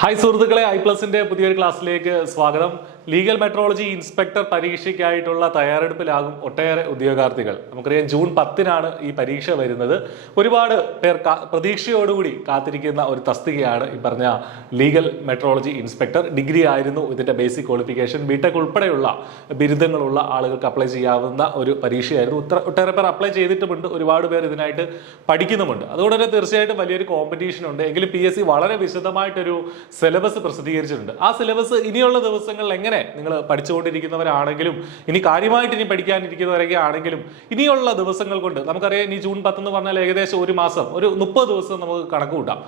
Hi സുഹൃത്തുക്കളെ, iPlusന്റെ പുതിയൊരു ക്ലാസ്സിലേക്ക് സ്വാഗതം. ലീഗൽ മെട്രോളജി ഇൻസ്പെക്ടർ പരീക്ഷയ്ക്കായിട്ടുള്ള തയ്യാറെടുപ്പിലാകും ഒട്ടേറെ ഉദ്യോഗാർത്ഥികൾ. നമുക്കറിയാം ജൂൺ 10-നാണ് ഈ പരീക്ഷ വരുന്നത്. ഒരുപാട് പേർ പ്രതീക്ഷയോടുകൂടി കാത്തിരിക്കുന്ന ഒരു തസ്തികയാണ് ഈ പറഞ്ഞ ലീഗൽ മെട്രോളജി ഇൻസ്പെക്ടർ. ഡിഗ്രി ആയിരുന്നു ഇതിന്റെ ബേസിക് ക്വാളിഫിക്കേഷൻ. ബിടെക് ഉൾപ്പെടെയുള്ള ബിരുദങ്ങളുള്ള ആളുകൾക്ക് അപ്ലൈ ചെയ്യാവുന്ന ഒരു പരീക്ഷയായിരുന്നു. ഒട്ടേറെ പേർ അപ്ലൈ ചെയ്തിട്ടുമുണ്ട്, ഒരുപാട് പേർ ഇതിനായിട്ട് പഠിക്കുന്നുമുണ്ട്. അതുകൊണ്ട് തന്നെ തീർച്ചയായിട്ടും വലിയൊരു കോമ്പറ്റീഷൻ ഉണ്ട്. എങ്കിലും PSC വളരെ വിശദമായിട്ടൊരു സിലബസ് പ്രസിദ്ധീകരിച്ചിട്ടുണ്ട്. ആ സിലബസ് ഇനിയുള്ള ദിവസങ്ങളിൽ എങ്ങനെ നിങ്ങൾ പഠിച്ചുകൊണ്ടിരിക്കുന്നവരാണെങ്കിലും ഇനി കാര്യമായിട്ട് ഇനി പഠിക്കാനിരിക്കുന്നവരൊക്കെ ആണെങ്കിലും ഇനിയുള്ള ദിവസങ്ങൾ കൊണ്ട് നമുക്കറിയാം, ഇനി ജൂൺ 10 എന്ന് പറഞ്ഞാൽ ഏകദേശം ഒരു മാസം, ഒരു 30 ദിവസം നമുക്ക് കണക്ക് കൂട്ടാം.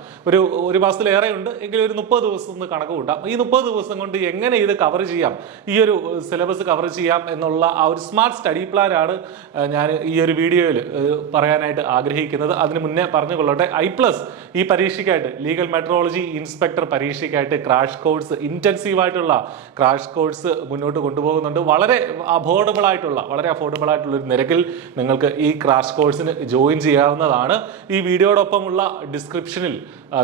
ഒരു മാസത്തിലേറെ ഉണ്ട് എങ്കിലും ഒരു 30 ദിവസം ഒന്ന് കണക്ക് കൂട്ടാം. ഈ 30 ദിവസം കൊണ്ട് എങ്ങനെ ഇത് കവർ ചെയ്യാം, ഈ ഒരു സിലബസ് കവർ ചെയ്യാം എന്നുള്ള ആ ഒരു സ്മാർട്ട് സ്റ്റഡി പ്ലാൻ ആണ് ഞാൻ ഈ ഒരു വീഡിയോയിൽ പറയാനായിട്ട് ആഗ്രഹിക്കുന്നത്. അതിന് മുന്നേ പറഞ്ഞുകൊള്ളട്ടെ, iPlus ഈ പരീക്ഷയ്ക്കായിട്ട് ലീഗൽ മെട്രോളജി ഇൻസ്പെക്ടർ പരീക്ഷയ്ക്കായിട്ട് ക്രാഷ് കോഴ്സ്, ഇന്റൻസീവ് ആയിട്ടുള്ള ക്രാഷ് കോഴ്സ് മുന്നോട്ട് കൊണ്ടുപോകുന്നുണ്ട്. വളരെ അഫോർഡബിൾ ആയിട്ടുള്ള ഒരു നിരക്കിൽ നിങ്ങൾക്ക് ഈ ക്രാഷ് കോഴ്സിന് ജോയിൻ ചെയ്യാവുന്നതാണ്. ഈ വീഡിയോടൊപ്പമുള്ള ഡിസ്ക്രിപ്ഷനിൽ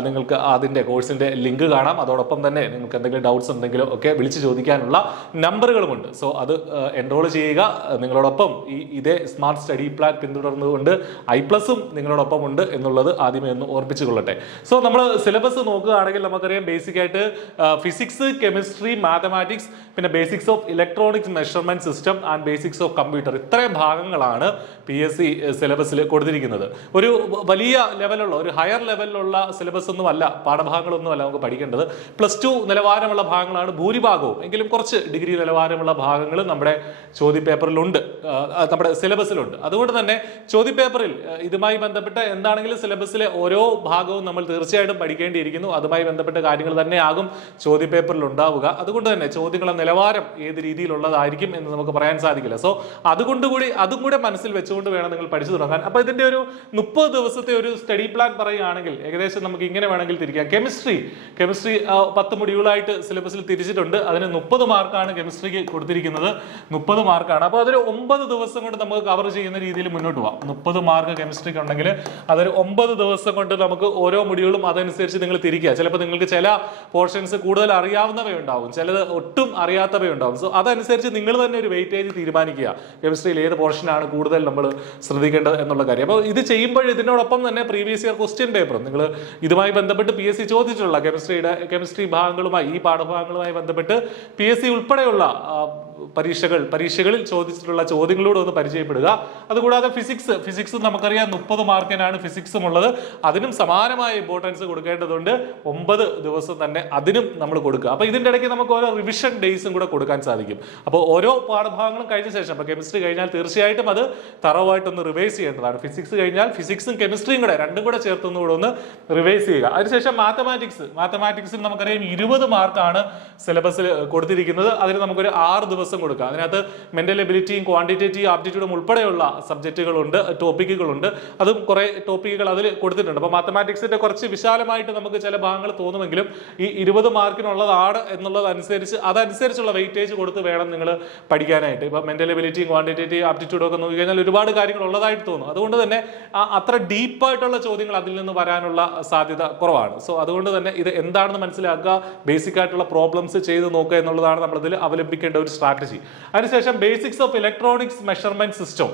നിങ്ങൾക്ക് അതിൻ്റെ കോഴ്സിൻ്റെ ലിങ്ക് കാണാം. അതോടൊപ്പം തന്നെ നിങ്ങൾക്ക് എന്തെങ്കിലും ഡൗട്ട്സ് ഉണ്ടെങ്കിലോ ഒക്കെ വിളിച്ച് ചോദിക്കാനുള്ള നമ്പറുകളുമുണ്ട്. സോ അത് എൻറോൾ ചെയ്യുക. നിങ്ങളോടൊപ്പം ഇതേ സ്മാർട്ട് സ്റ്റഡി പ്ലാൻ പിന്തുടർന്നുകൊണ്ട് iPlusഉം നിങ്ങളോടൊപ്പം ഉണ്ട് എന്നുള്ളത് ആദ്യമേ ഒന്ന് ഓർപ്പിച്ചുകൊള്ളട്ടെ. സോ നമ്മൾ സിലബസ് നോക്കുകയാണെങ്കിൽ നമുക്കറിയാം, ബേസിക് ആയിട്ട് ഫിസിക്സ്, കെമിസ്ട്രി, മാത്തമാറ്റിക്സ്, പിന്നെ basics of electronics measurement system and basics of computer, ഇത്രയും ഭാഗങ്ങളാണ് PSC സിലബസിൽ കൊടുത്തിരിക്കുന്നത്. ഒരു വലിയ ലെവലുള്ള, ഒരു ഹയർ ലെവലിലുള്ള സിലബസ് ഒന്നുമല്ല, പാഠഭാഗങ്ങളൊന്നുമല്ല നമുക്ക് പഠിക്കേണ്ടത്. +2 നിലവാരമുള്ള ഭാഗങ്ങളാണ് ഭൂരിഭാഗവും. എങ്കിലും കുറച്ച് ഡിഗ്രി നിലവാരമുള്ള ഭാഗങ്ങൾ നമ്മുടെ ചോദ്യപേപ്പറിലുണ്ട്, നമ്മുടെ സിലബസിലുണ്ട്. അതുകൊണ്ട് തന്നെ ചോദ്യപേപ്പറിൽ ഇതുമായി ബന്ധപ്പെട്ട് എന്താണെങ്കിലും സിലബസിലെ ഓരോ ഭാഗവും നമ്മൾ തീർച്ചയായിട്ടും പഠിക്കേണ്ടിയിരിക്കുന്നു. അതുമായി ബന്ധപ്പെട്ട കാര്യങ്ങൾ തന്നെയാകും ചോദ്യപേപ്പറിൽ ഉണ്ടാവുക. അതുകൊണ്ട് തന്നെ ചോദ്യങ്ങളുടെ നിലവാരം ഏത് രീതിയിലുള്ളതായിരിക്കും എന്ന് നമുക്ക് പറയാൻ സാധിക്കില്ല. സോ അതും കൂടെ മനസ്സിൽ വെച്ചുകൊണ്ട് വേണം നിങ്ങൾ പഠിച്ചു തുടങ്ങാൻ. അപ്പൊ ഇതിന്റെ ഒരു 30 ദിവസത്തെ ഒരു സ്റ്റഡി പ്ലാൻ പറയുകയാണെങ്കിൽ ഏകദേശം നമുക്ക് ഇങ്ങനെ വേണമെങ്കിൽ തിരിക്കാം. കെമിസ്ട്രി 10 മൊഡ്യൂളായിട്ട് സിലബസിൽ തിരിച്ചിട്ടുണ്ട്. അതിന് 30 മാർക്കാണ് കെമിസ്ട്രിക്ക് കൊടുത്തിരിക്കുന്നത്. 30 മാർക്കാണ്. അപ്പോൾ അതൊരു 9 ദിവസം കൊണ്ട് നമുക്ക് കവർ ചെയ്യുന്ന രീതിയിൽ മുന്നോട്ട് പോകാം. 30 മാർക്ക് കെമിസ്ട്രിക്ക് ഉണ്ടെങ്കിൽ അതൊരു 9 ദിവസം കൊണ്ട് നമുക്ക് ഓരോ മൊഡ്യൂളും അതനുസരിച്ച് നിങ്ങൾ തിരിക്കുക. ചിലപ്പോൾ നിങ്ങൾക്ക് ചില പോർഷൻസ് കൂടുതൽ അറിയാവുന്നവയുണ്ടാവും, ചിലത് ഒട്ടും അറിയാത്തവയുണ്ടാവും. സോ അതനുസരിച്ച് നിങ്ങൾ തന്നെ ഒരു വെയിറ്റേജ് തീരുമാനിക്കുക, കെമിസ്ട്രിയിൽ ഏത് പോർഷനാണ് കൂടുതൽ നമ്മൾ ശ്രദ്ധിക്കേണ്ടത് എന്നുള്ള കാര്യം. അപ്പോൾ ഇത് ചെയ്യുമ്പോൾ ഇതിനോടൊപ്പം തന്നെ പ്രീവിയസ് ഇയർ ക്വസ്റ്റ്യൻ പേപ്പറും നിങ്ങൾ ഇതുമായി ബന്ധപ്പെട്ട് PSC ചോദിച്ചിട്ടുള്ള കെമിസ്ട്രി ഭാഗങ്ങളുമായി, ഈ പാഠഭാഗങ്ങളുമായി ബന്ധപ്പെട്ട് PSC ഉൾപ്പെടെയുള്ള പരീക്ഷകളിൽ ചോദിച്ചിട്ടുള്ള ചോദ്യങ്ങളോട് ഒന്ന് പരിചയപ്പെടുക. അതുകൂടാതെ ഫിസിക്സ് നമുക്കറിയാം 30 മാർക്കിനാണ് ഫിസിക്സും ഉള്ളത്. അതിനും സമാനമായ ഇമ്പോർട്ടൻസ് കൊടുക്കേണ്ടതുണ്ട്. 9 ദിവസം തന്നെ അതിനും നമ്മൾ കൊടുക്കുക. അപ്പൊ ഇതിന്റെ ഇടയ്ക്ക് നമുക്ക് ഓരോ റിവിഷൻ ഡേയ്സും കൂടെ കൊടുക്കാൻ സാധിക്കും. അപ്പോൾ ഓരോ പാഠഭാഗങ്ങളും കഴിഞ്ഞ ശേഷം, ഇപ്പൊ കെമിസ്ട്രി കഴിഞ്ഞാൽ തീർച്ചയായിട്ടും അത് തറവായിട്ടൊന്ന് റിവൈസ് ചെയ്യേണ്ടതാണ്. ഫിസിക്സ് കഴിഞ്ഞാൽ ഫിസിക്സും കെമിസ്ട്രിയും കൂടെ രണ്ടും കൂടെ ചേർത്തൊന്നുകൂടെ ഒന്ന് റിവൈസ് ചെയ്യുക. അതിനുശേഷം മാത്തമാറ്റിക്സിൽ നമുക്കറിയാം 20 മാർക്കാണ് സിലബസിൽ കൊടുത്തിരിക്കുന്നത്. അതിന് നമുക്കൊരു 6 ദിവസം കൊടുക്കുക. അതിനകത്ത് മെന്റൽ എബിലിറ്റിയും ക്വാണ്ടിറ്റേറ്റീവ് ആപ്റ്റിറ്റ്യൂഡും ഉൾപ്പെടെയുള്ള സബ്ജക്റ്റുകളുണ്ട്, ടോപ്പിക്കുകളുണ്ട്. അതും കുറെ ടോപ്പിക്കുകൾ അതിൽ കൊടുത്തിട്ടുണ്ട്. അപ്പൊ മാത്തമാറ്റിക്സിന്റെ കുറച്ച് വിശാലമായിട്ട് നമുക്ക് ചില ഭാഗങ്ങൾ തോന്നുമെങ്കിലും ഈ 20 മാർക്കിനുള്ളതാണ് എന്നുള്ളതനുസരിച്ച് അതനുസരിച്ചുള്ള വെയിറ്റേജ് കൊടുത്ത് വേണം നിങ്ങൾ പഠിക്കാനായിട്ട്. ഇപ്പൊ മെന്റൽ എബിലിറ്റിയും ക്വാണ്ടിറ്റേറ്റീവ് ആപ്റ്റിറ്റ്യൂഡും ഒക്കെ നോക്കിക്കഴിഞ്ഞാൽ ഒരുപാട് കാര്യങ്ങൾ ഉള്ളതായിട്ട് തോന്നും. അതുകൊണ്ട് തന്നെ അത്ര ഡീപ്പായിട്ടുള്ള ചോദ്യങ്ങൾ അതിൽ നിന്ന് വരാനുള്ള സാധ്യത കുറവാണ്. സോ അതുകൊണ്ട് തന്നെ ഇത് എന്താണെന്ന് മനസ്സിലാക്കുക, ബേസിക് ആയിട്ടുള്ള പ്രോബ്ലംസ് ചെയ്ത് നോക്കുക എന്നുള്ളതാണ് നമ്മളിതിൽ അവലംബിക്കേണ്ട ഒരു സ്ട്രാറ്റജി. അതിനുശേഷം basics of electronics measurement system,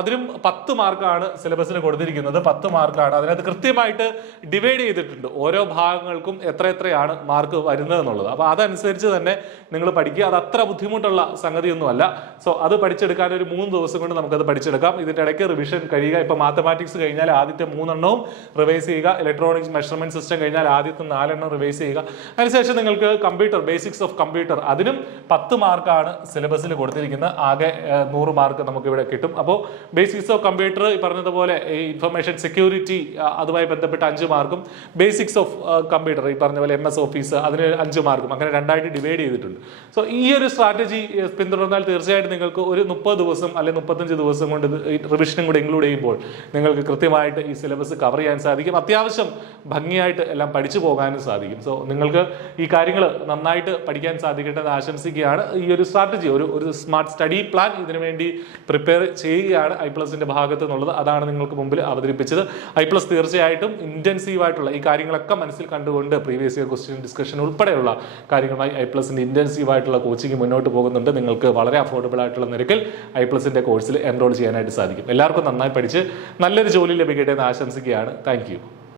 അതിനും 10 മാർക്കാണ് സിലബസിന് കൊടുത്തിരിക്കുന്നത്. 10 മാർക്കാണ്. അതിനകത്ത് കൃത്യമായിട്ട് ഡിവൈഡ് ചെയ്തിട്ടുണ്ട് ഓരോ ഭാഗങ്ങൾക്കും എത്രയാണ് മാർക്ക് വരുന്നത് എന്നുള്ളത്. അപ്പൊ അതനുസരിച്ച് തന്നെ നിങ്ങൾ പഠിക്കുക. അത് അത്ര ബുദ്ധിമുട്ടുള്ള സംഗതിയൊന്നുമല്ല. സോ അത് പഠിച്ചെടുക്കാൻ ഒരു 3 ദിവസം കൊണ്ട് നമുക്കത് പഠിച്ചെടുക്കാം. ഇതിന്റെ ഇടയ്ക്ക് റിവിഷൻ കഴിയുക. ഇപ്പൊ മാത്തമാറ്റിക്സ് കഴിഞ്ഞാൽ ആദ്യത്തെ 3 എണ്ണവും റിവൈസ് ചെയ്യുക. ഇലക്ട്രോണിക്സ് മെഷർമെന്റ് സിസ്റ്റം കഴിഞ്ഞാൽ ആദ്യത്തെ 4 എണ്ണം റിവൈസ് ചെയ്യുക. അതിനുശേഷം നിങ്ങൾക്ക് കമ്പ്യൂട്ടർ, ബേസിക്സ് ഓഫ് കമ്പ്യൂട്ടർ, അതിനും 10 മാർക്കാണ് സിലബസിൽ കൊടുത്തിരിക്കുന്നത്. ആകെ 100 മാർക്ക് നമുക്ക് ഇവിടെ കിട്ടും. അപ്പോൾ ബേസിക്സ് ഓഫ് കമ്പ്യൂട്ടർ ഈ പറഞ്ഞതുപോലെ ഇൻഫർമേഷൻ സെക്യൂരിറ്റി അതുമായി ബന്ധപ്പെട്ട് 5 മാർക്കും, ബേസിക്സ് ഓഫ് കമ്പ്യൂട്ടർ ഈ പറഞ്ഞ പോലെ MS ഓഫീസ് അതിന് 5 മാർക്കും, അങ്ങനെ രണ്ടായിട്ട് ഡിവൈഡ് ചെയ്തിട്ടുണ്ട്. സോ ഈ ഒരു സ്ട്രാറ്റജി പിന്തുടർന്നാൽ തീർച്ചയായിട്ടും നിങ്ങൾക്ക് ഒരു 30 ദിവസം അല്ലെങ്കിൽ 35 ദിവസം കൊണ്ട് റിവിഷനും കൂടെ ഇൻക്ലൂഡ് ചെയ്യുമ്പോൾ നിങ്ങൾക്ക് കൃത്യമായിട്ട് ഈ സിലബസ് കവർ ചെയ്യാൻ സാധിക്കും. അത്യാവശ്യം ഭംഗിയായിട്ട് എല്ലാം പഠിച്ചു പോകാനും സാധിക്കും. സോ നിങ്ങൾക്ക് ഈ കാര്യങ്ങൾ നന്നായിട്ട് പഠിക്കാൻ സാധിക്കട്ടെ എന്ന് ആശംസിക്കുകയാണ്. ഈ ഒരു സ്ട്രാറ്റജി, ഒരു സ്മാർട്ട് സ്റ്റഡി പ്ലാൻ ഇതിനു വേണ്ടി പ്രിപ്പയർ ചെയ്യുകയാണ് iPlusന്റെ ഭാഗത്ത് എന്നുള്ളത്. അതാണ് നിങ്ങൾക്ക് മുമ്പിൽ അവതരിപ്പിച്ചത്. iPlus തീർച്ചയായിട്ടും ഇന്റൻസീവ് ആയിട്ടുള്ള ഈ കാര്യങ്ങളൊക്കെ മനസ്സിൽ കണ്ടുകൊണ്ട് പ്രീവിയസ് ഇയർ ക്വസ്റ്റ്യൻ ഡിസ്കഷൻ ഉൾപ്പെടെയുള്ള കാര്യങ്ങളുമായി iPlusന്റെ ഇന്റൻസീവ് ആയിട്ടുള്ള കോച്ചിങ് മുന്നോട്ട് പോകുന്നുണ്ട്. നിങ്ങൾക്ക് വളരെ അഫോർഡബിൾ ആയിട്ടുള്ള നിരക്കിൽ iPlusന്റെ കോഴ്സിൽ എൻറോൾ ചെയ്യാനായിട്ട് സാധിക്കും. എല്ലാവർക്കും നന്നായി പഠിച്ച് നല്ലൊരു ജോലി ലഭിക്കട്ടെ എന്ന് ആശംസിക്കുകയാണ്. Thank you.